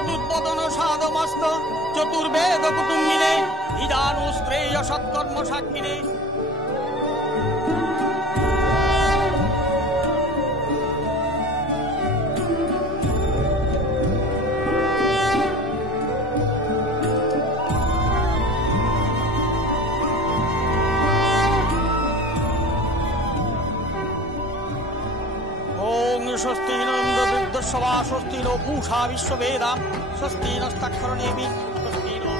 চতুর্বদন সাধমস্ত চতুর্বেদ কুটুম্বিনে নিদানু শ্রেয় সৎকর্ম সাক্ষিণে। স্বস্তি ন ইন্দ্র বৃদ্ধস্বভা স্বস্তি নো পূষা বিশ্ববেদাম স্বস্তি নস্তাক্ষরণেমি স্বস্তি নো।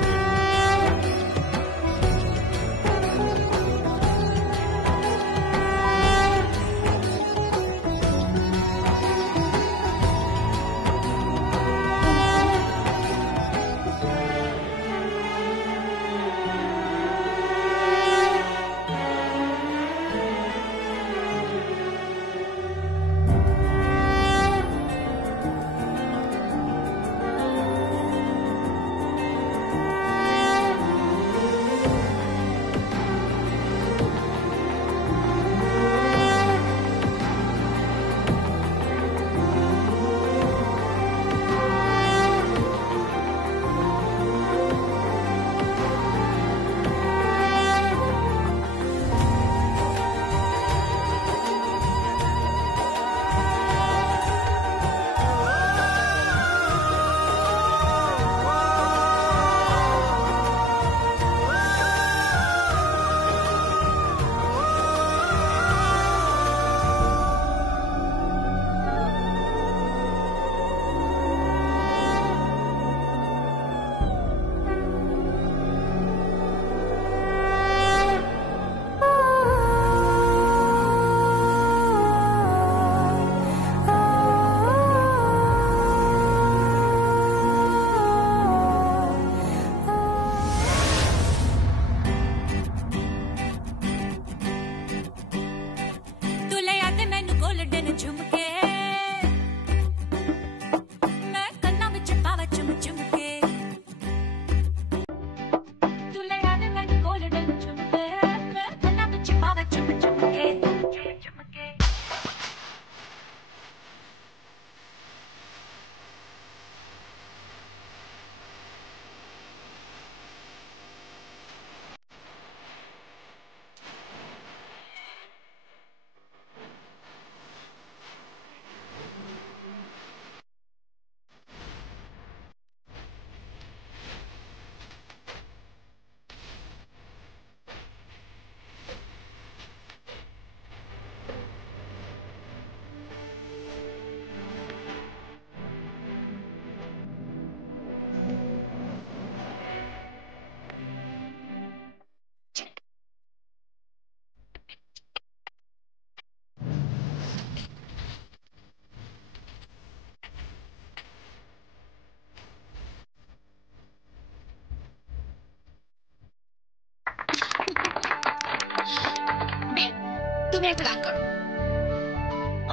তুমি একটা গান করো।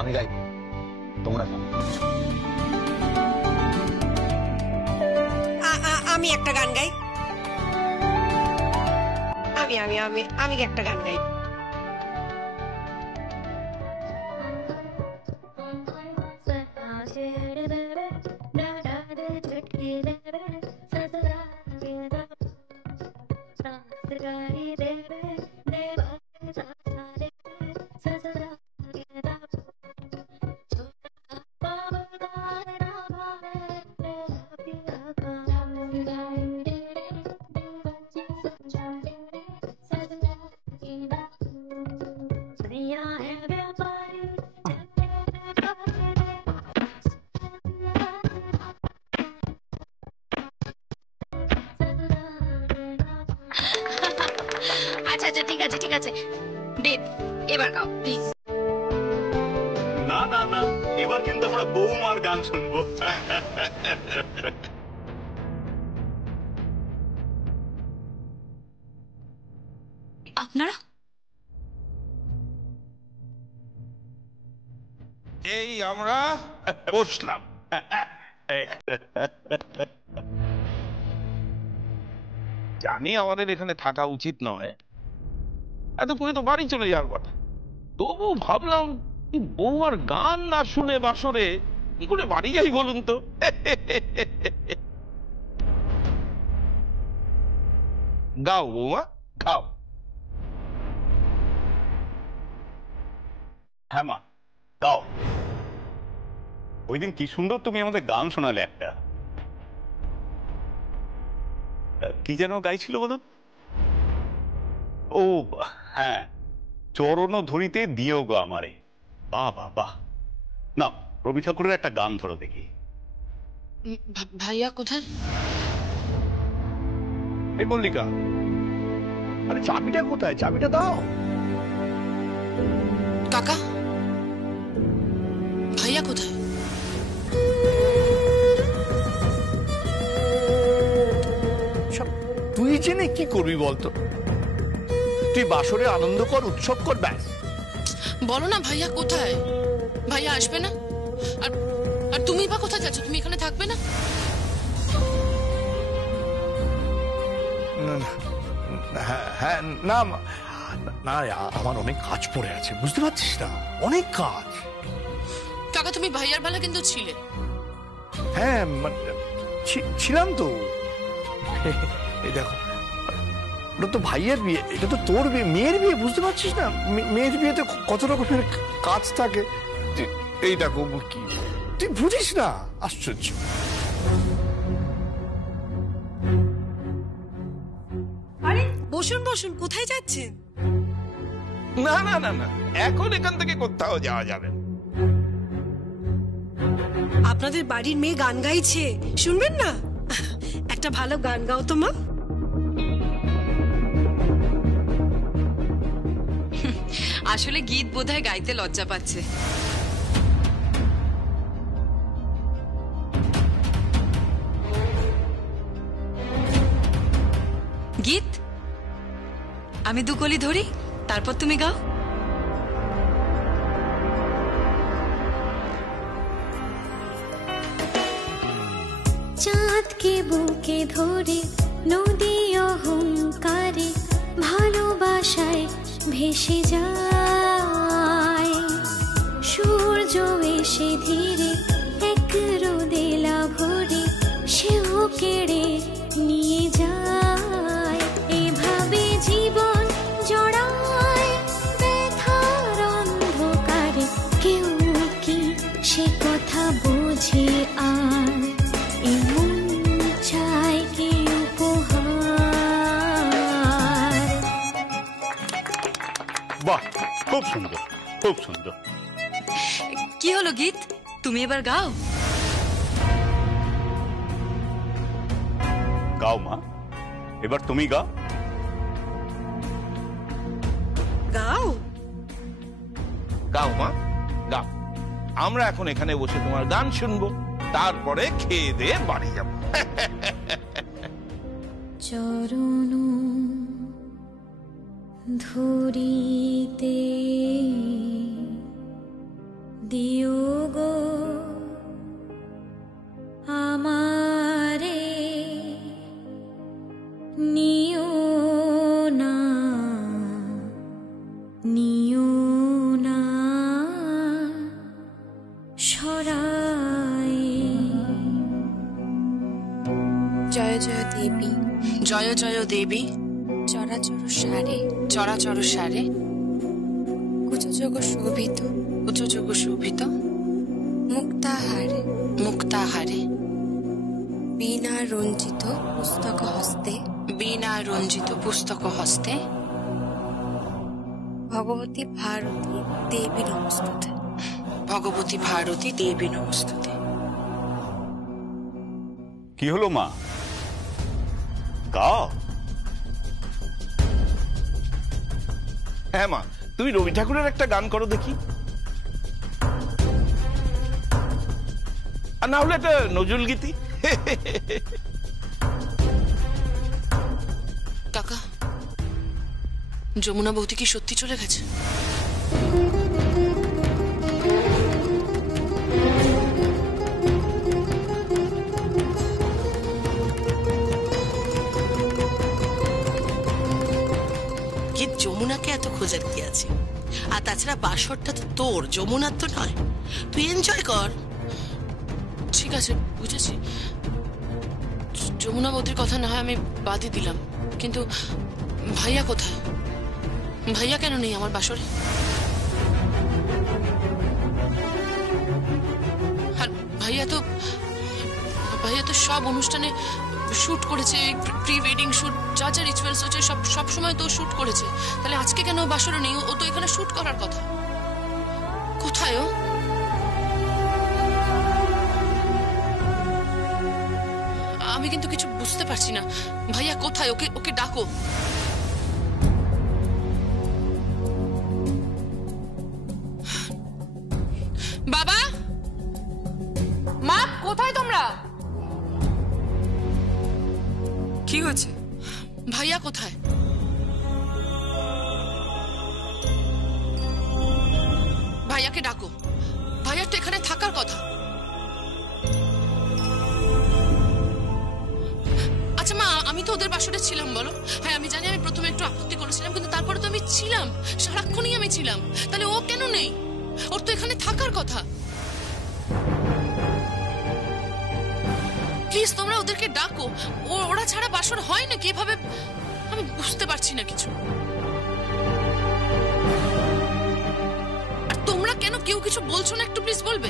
আমি গাইব, তোমরা গাও। আমি একটা গান গাই। আমি আমি আমি আমি একটা গান গাই। আচ্ছা আচ্ছা ঠিক আছে ঠিক আছে, দেব এবার গাও প্লিজ। না না না, এবার কিন্তু আমরা বৌমার গান শুনবো। আপনারা এই আমরা বসলাম। জানি আমাদের এখানে থাকা উচিত নয়, এত পরে তো বাড়ি চলে যাওয়ার কথা, তবু ভাবলাম বৌমার গান না শুনে বাসরে কি করে বাড়ি যাই বলুন তো। গাও বৌমা, গাও। হ্যাঁ মা, গাও। ওই দিন কি সুন্দর তুমি আমাদের গান শোনালে একটা। কি যেন গাইছিল বলুন? ও হ্যাঁ, চরণ ধরিতে দিও গো আমারে। বাহ বাহ বাহ। না, রবি ঠাকুরের একটা গান ধরো দেখি। ভাইয়া কোথায়? এই মল্লিকা, আরে চাবিটা কোথায়? চাবিটা দাও। কাকা, ভাইয়া কোথায়? তুই জেনে কি করবি বলতো? তুই বাসরে আনন্দ কর, উৎসব কর, ব্যাস। বলো না ভাইয়া কোথায়? ভাইয়া আসবে না? আর আর তুমি বা কোথায় যাচ্ছ? তুমি এখানে থাকবে না? হ্যাঁ, না না, আমার অনেক কাজ পড়ে আছে, বুঝতে পারছিস না? অনেক কাজ। কাকা, তুমি ভাইয়ার বেলা কিন্তু ছিলে। হ্যাঁ, ছিলাম তো। এই দেখো, ওটা তো ভাইয়ের বিয়ে, এটা তো তোর বিয়ে, মেয়ের বিয়ে, বুঝতে পারছিস না? মেয়ের বিয়েতে কত রকমের কাজ থাকে। এই দেখো কি, তুই বুঝিস না? আশ্চর্য। আরে বসুন বসুন, কোথায় যাচ্ছেন? না না না না, এখন এখান থেকে কোথাও যাওয়া যাবে না। আপনাদের বাড়ির মেয়ে গান গাইছে, শুনবেন না? একটা ভালো গান গাও তো মা। আসলে গীত বোধহয় গাইতে লজ্জা পাচ্ছে। গীত, আমি দুকলি ধরি, তারপর তুমি গাও। চাঁদকে বুকে ধরে নদী অহংকারে ভালোবাসায় ভেসে যায়, সূর্য এসে ধীরে এক রোদেলা ভরে সেও কেড়ে নিয়ে যায়। এভাবে জীবন জড়ায় ব্যথার অন্ধকারে, কেউ কি সে কথা বোঝে আর? এমন চাই কি উপহার? বাহ, খুব সুন্দর, খুব সুন্দর। কি হলো গীত, তুমি এবার গাও। গাও মা, এবার তুমি গাও। গাও। গাও মা, গাও। আমরা এখন এখানে বসে তোমার গান শুনবো, তারপরে খেয়ে দিয়ে বাড়ি যাবো। চরণ ধরিতে দিও গো আমারে, নিও না, নিও না সরাই। জয় জয় দেবী, জয় জয় দেবী, চরাচর সারে, চরাচর সারে, কুচযোগ শোভিত, কুচযোগ শোভিত, মুক্তাহারে, মুক্তাহারে, বীণা রঞ্জিত পুস্তক হস্তে, বীণা রঞ্জিত পুস্তক হস্তে, ভগবতী ভারতী দেবী নমস্তুতে, ভগবতী ভারতী দেবী নমস্তুতে। কি হলো মা, গাও। হ্যাঁ মা, তুমি রবি ঠাকুরের একটা গান করো দেখি। আর না হলে একটা নজরুল গীতি। কাকা, যমুনা বৌদি কি সত্যি চলে গেছে? কি যমুনাকে এত খোঁজার কি আছে? আর তাছাড়া বাসরটা তো তোর, যমুনার তো নয়। তুই এনজয় কর। ঠিক আছে, বুঝেছি। যমুনা বৌদির কথা না হয় আমি বাদই দিলাম, কিন্তু ভাইয়া কোথায়? ভাইয়া কেন নেই আমার বাসরে? আর ভাইয়া তো সব অনুষ্ঠানে শুট করেছে, প্রি ওয়েডিং শুট, যা যা রিচুয়ালস হচ্ছে সব সময় তো শুট করেছে। তাহলে আজকে কেন বাসরে নেই? ও তো এখানে শুট করার কথা। কোথায় ও? আমি কিন্তু কিছু বুঝতে পারছি না। ভাইয়া কোথায়? ওকে ডাকো। বাবা, মা কোথায় তোমরা? কি হচ্ছে? ভাইয়া কোথায়? ভাইয়াকে ডাকো। ভাইয়ার তো এখানে থাকার কথা। আচ্ছা মা, আমি তো ওদের বাসরে ছিলাম বলো। হ্যাঁ আমি জানি, আমি প্রথমে একটু আপত্তি করেছিলাম, কিন্তু তারপরে তো আমি ছিলাম, সারাক্ষণই আমি ছিলাম। তাহলে ও কেন নেই? ওর তো এখানে থাকার কথা। প্লিজ তোমরা ওদেরকে ডাকো। ওরা ছাড়া বাসর হয় নাকি এভাবে? আমি বুঝতে পারছি না কিছু। আর তোমরা কেন কেউ কিছু বলছো না? একটু প্লিজ বলবে?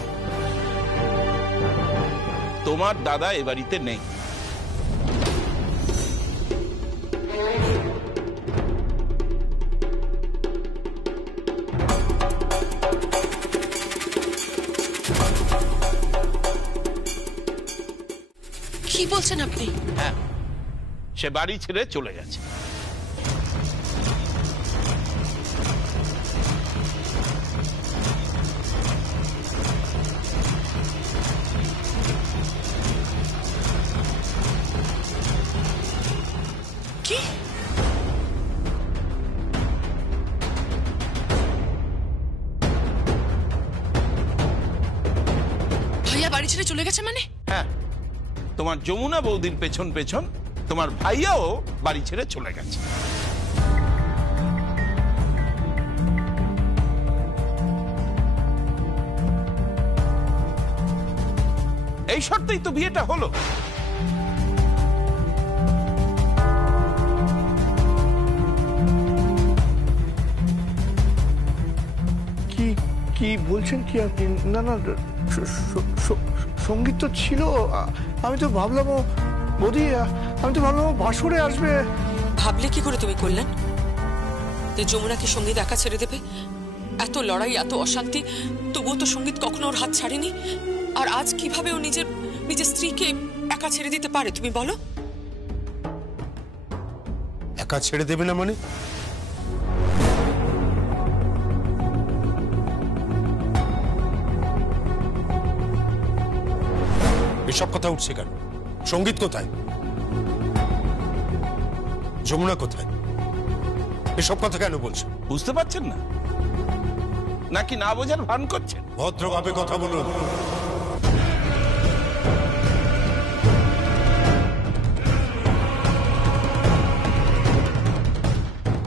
তোমার দাদা এ বাড়িতে নেই। কি বলছেন আপনি? হ্যাঁ, সে বাড়ি ছেড়ে চলে গেছে। কি? ভাইয়া বাড়ি ছেড়ে চলে গেছে মানে? হ্যাঁ, তোমার যমুনা বৌদির পেছন পেছন তোমার ভাইয়াও বাড়ি ছেড়ে চলে গেছে। এই শর্তেই তো বিয়েটা হলো। কি বলছেন কি আপনি? না না, সঙ্গীত তো ছিল। আমি তো ভাবলাম বৌদি, আমি তো ভাবলাম বাসরে আসবে। ভাবলে কি করে তুমি করলেন যে যমুনাকে সঙ্গীত একা ছেড়ে দেবে? এত লড়াই, এত অশান্তি, তবুও তো সঙ্গীত কখনো ওর হাত ছাড়েনি। আর আজ কিভাবে ও নিজের স্ত্রীকে একা ছেড়ে দিতে পারে তুমি বলো? একা ছেড়ে দেবে না মানে? এসব কথা উঠছে কেন? সঙ্গীত কোথায়? যমুনা কোথায়? এসব কথা কেন বলছেন? বুঝতে পারছেন না নাকি না বোঝার ভান করছেন? ভদ্রভাবে কথা বলুন।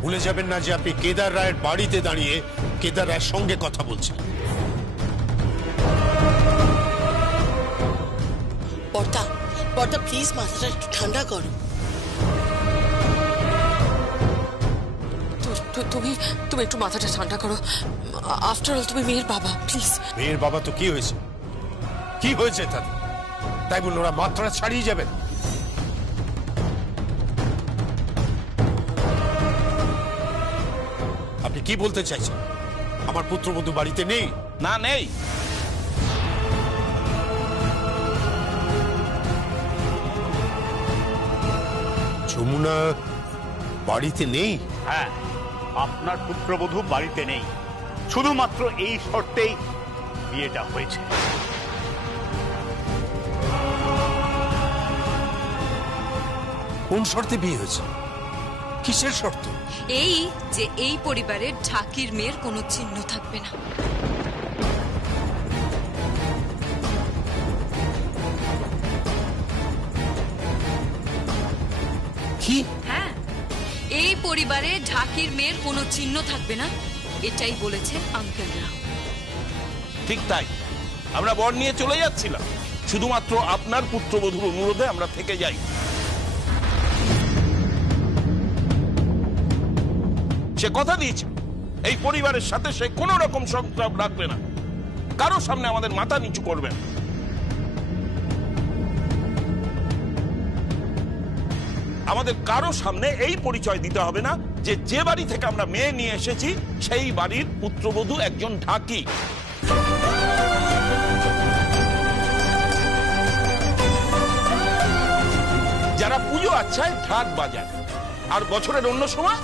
ভুলে যাবেন না যে আপনি কেদার রায়ের বাড়িতে দাঁড়িয়ে কেদার রায়ের সঙ্গে কথা বলছেন। বর্দা প্লিজ মাথাটা একটু ঠান্ডা করো। তুমি একটু মাথাটা ঠান্ডা করো। আফটার অল তুমি মেয়ের বাবা, প্লিজ। মেয়ের বাবা তো কি হয়েছে? কি হয়েছে তাদের? তাই বলুন ওরা মাত্রা ছাড়িয়ে যাবেন? আপনি কি বলতে চাইছেন? আমার পুত্রবধূ বাড়িতে নেই? না, নেই। যমুনা বাড়িতে নেই? হ্যাঁ, আপনার পুত্রবধূ বাড়িতে নেই। শুধুমাত্র এই শর্তেই বিয়েটা হয়েছে। কোন শর্তে বিয়ে হয়েছে? কিসের শর্ত? এই যে এই পরিবারের ঢাকির মেয়ের কোনো চিহ্ন থাকবে না। কি? হ্যাঁ, এই পরিবারে ঢাকির মেয়ের কোনো চিহ্ন থাকবে না, এটাই বলেছে আঙ্কেলরা। ঠিক তাই, আমরা বর নিয়ে চলে যাচ্ছিলাম। শুধুমাত্র আপনার পুত্রবধূর অনুরোধে আমরা থেকে যাই। সে কথা দিয়েছে এই পরিবারের সাথে সে কোনো রকম সংক্রাম রাখবে না, কারো সামনে আমাদের মাথা নিচু করবে না। আমাদের কারো সামনে এই পরিচয় দিতে হবে না যে যে বাড়ি থেকে আমরা মেয়ে নিয়ে এসেছি সেই বাড়ির পুত্রবধূ একজন ঢাকি। যারা পুজো আচ্ছায় ঢাক বাজায় আর বছরের অন্য সময়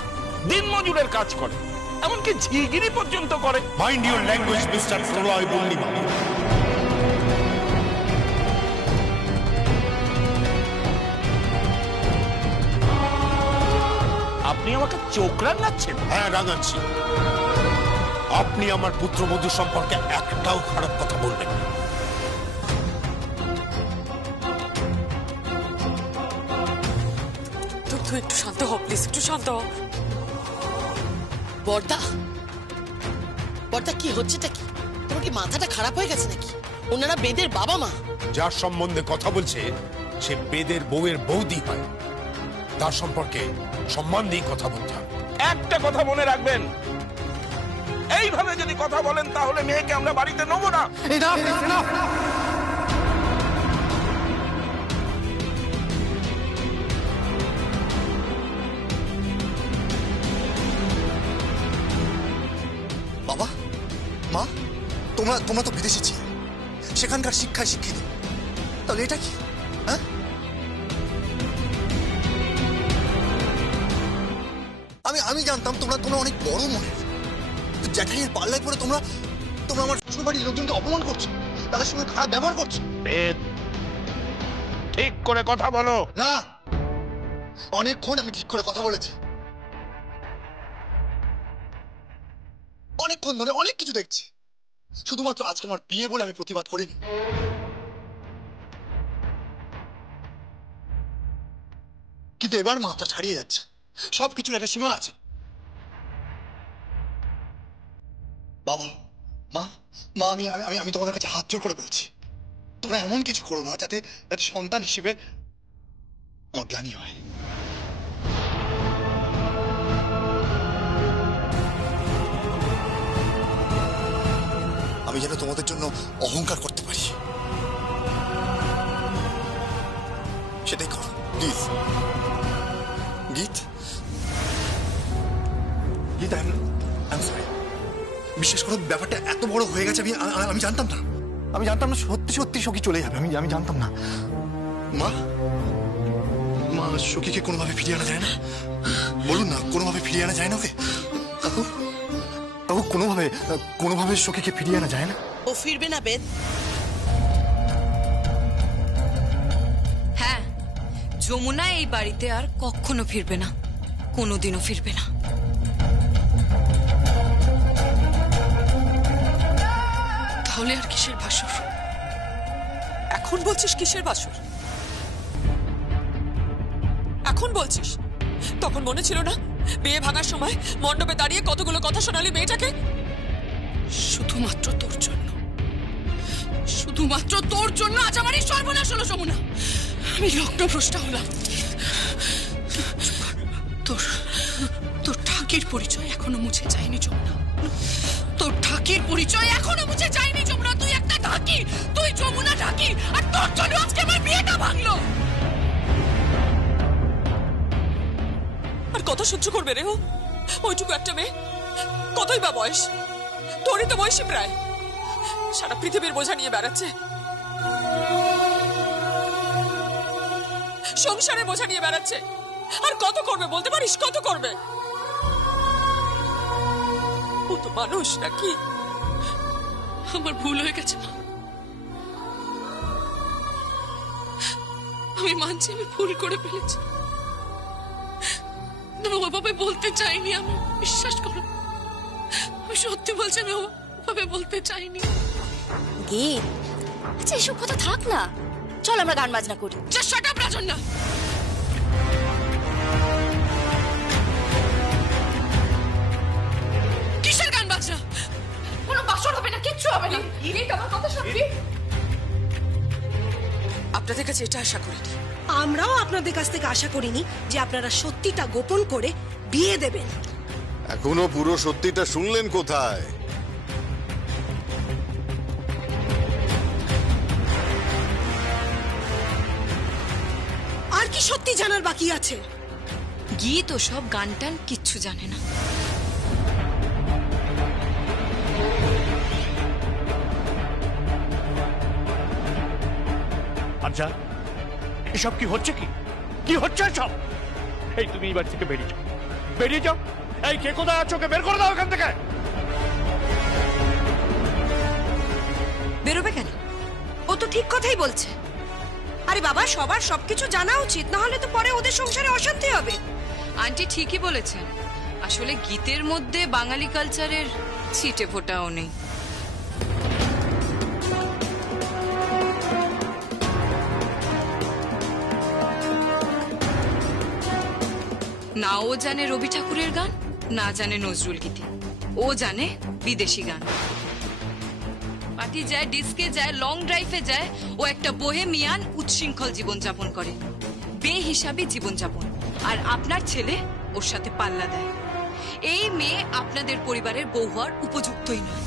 দিনমজুরের কাজ করে, এমনকি ঝিগিরি পর্যন্ত করে। মাইন্ড ইউর ল্যাঙ্গুয়েজ মিস্টার প্রলয় বন্দিমা। আপনি আমাকে চোখ রাঙাচ্ছেন? হ্যাঁ, রাঙাচ্ছি। আপনি আমার পুত্রবধূ সম্পর্কে একটাও খারাপ কথা বলবেন না। তুই একটু শান্ত হ প্লিজ, একটু শান্ত হ। বর্দা, বর্দা কি হচ্ছেটা কি? তোমার কি মাথাটা খারাপ হয়ে গেছে নাকি? ওনারা বেদের বাবা মা। যার সম্বন্ধে কথা বলছে সে বেদের বউয়ের বৌদি হয়, তার সম্পর্কে সম্মান দিয়ে কথা বলতে হবে। একটা কথা মনে রাখবেন, এইভাবে যদি কথা বলেন তাহলে মেয়েকে আমরা বাড়িতে নেব না। বাবা, মা, তোমরা তো বিদেশে ছিলে, সেখানকার শিক্ষায় শিক্ষিত, তাহলে এটা কি? হ্যাঁ, আমি জানতাম তোমরা অনেক বড় মনের। জ্যাঠাইয়ের পাল্লায় পরে তোমরা আমার শ্বশুর বাড়ির লোকজনকে অপমান করছো, তাদের সঙ্গে খারাপ ব্যবহার করছো। ঠিক করে কথা বলো। না, অনেকক্ষণ আমি ঠিক করে কথা বলেছি, অনেকক্ষণ ধরে অনেক কিছু দেখছি। শুধুমাত্র আজকে আমার বিয়ে বলে আমি প্রতিবাদ করিনি। কিন্তু এবার মাথা ছাড়িয়ে যাচ্ছে, সবকিছুর একটা সীমা আছে। বাবা, মা, আমি তোমাদের কাছে হাত জোড় করে বলছি, তোমরা এমন কিছু করো না যাতে সন্তান হিসেবে অজ্ঞানী হয়। আমি যেন তোমাদের জন্য অহংকার করতে পারি, সেটাই করো প্লিজ। গীত, বিশেষ করে ব্যাপারটা এত বড় হয়ে গেছে আমি জানতাম না সত্যি সখী চলে যাবে, আমি জানতাম না। মা, সখীকে কোনোভাবে ফিরিয়ে আনা যায় না? বলুন না, কোনোভাবে ফিরিয়ে আনা যায় না ওকে? কাকু, কোনোভাবে সখীকে ফিরিয়ে আনা যায় না? ও ফিরবে না বেদ। হ্যাঁ, যমুনা এই বাড়িতে আর কখনো ফিরবে না, কোনোদিনও ফিরবে না। তাহলে আর কিসের ভাসুর? এখন বলছিস কিসের বাসর? এখন বলছিস? তখন মনে ছিল না বিয়ে ভাঙার সময় মণ্ডপে দাঁড়িয়ে কতগুলো কথা শোনালি মেয়েটাকে? শুধুমাত্র তোর জন্য, শুধুমাত্র তোর জন্য আজ আমার এই সর্বনাশ হলো যমুনা। আমি লগ্নভ্রষ্টা হলাম। তোর ঠাকির পরিচয় এখনো মুছে যায়নি যমুনা, তোর ঠাকির পরিচয় এখনো মুছে যায়নি যমুনা। তুই একটা ঢাকি, তুই যমুনা ঢাকি, আর তোর জন্য আজকে আমার বিয়েটা ভাঙলো। আর কত সহ্য করবে রে ও? ওইটুকু একটা মেয়ে, কতই বা বয়স? তোরই তো বয়সী প্রায়। সারা পৃথিবীর বোঝা নিয়ে বেড়াচ্ছে, সংসারে বোঝা নিয়ে বেড়াচ্ছে। আর কত করবে বলতে পারিস? কত করবে? ও তো মানুষ নাকি? আমার ভুল হয়ে গেছে মা, আমি মানছি আমি ভুল করে ফেলেছি। ওভাবে বলতে চাইনি, আমি বিশ্বাস করো, আমি সত্যি বলছি, আমি ওভাবে বলতে চাইনি। গীত, আচ্ছা এসব কথা থাক না, চল আমরা গান বাজনা করি। জাস্ট শাট আপ রাজন না। কিসের গান বাজনা? কোনো বাসর হবে না, কিচ্ছু হবে না। আমার কথা শুনবি? আপনাদের কাছে এটা আশা করিনি। আমরাও আপনাদের কাছ থেকে আশা করিনি যে আপনারা সত্যিটা গোপন করে বিয়ে দেবেন। এখনো পুরো সত্যিটা শুনলেন কোথায়? আর কি সত্যি জানার বাকি আছে? গীত ও সব গান টান কিচ্ছু জানে না। আচ্ছা, এসব কি হচ্ছে? কি হচ্ছে সব? এই তুমি এবার থেকে বেরিয়ে যাও, বেরিয়ে যাও। এই কে কোথায় আছো? ওকে বের করে দাও এখান থেকে। বেরোবে কেন? ও তো ঠিক কথাই বলছে। আরে বাবা, সবার সবকিছু জানা উচিত, না হলে তো পরে ওদের সংসারে অশান্তি হবে। আন্টি ঠিকই বলেছেন, আসলে গীতের মধ্যে বাঙালি কালচারের ছিটে ফোটাও নেই। না ও জানে রবি ঠাকুরের গান, না জানে নজরুল গীতি, ও জানে বিদেশি গান। পার্টি যায়, ডিস্কে যায়, লং ড্রাইভে যায়, ও একটা বোহেমিয়ান উচ্ছৃঙ্খল জীবনযাপন করে, বেহিসাবি জীবনযাপন। আর আপনার ছেলে ওর সাথে পাল্লা দেয়। এই মেয়ে আপনাদের পরিবারের বউ হওয়ার উপযুক্তই নয়।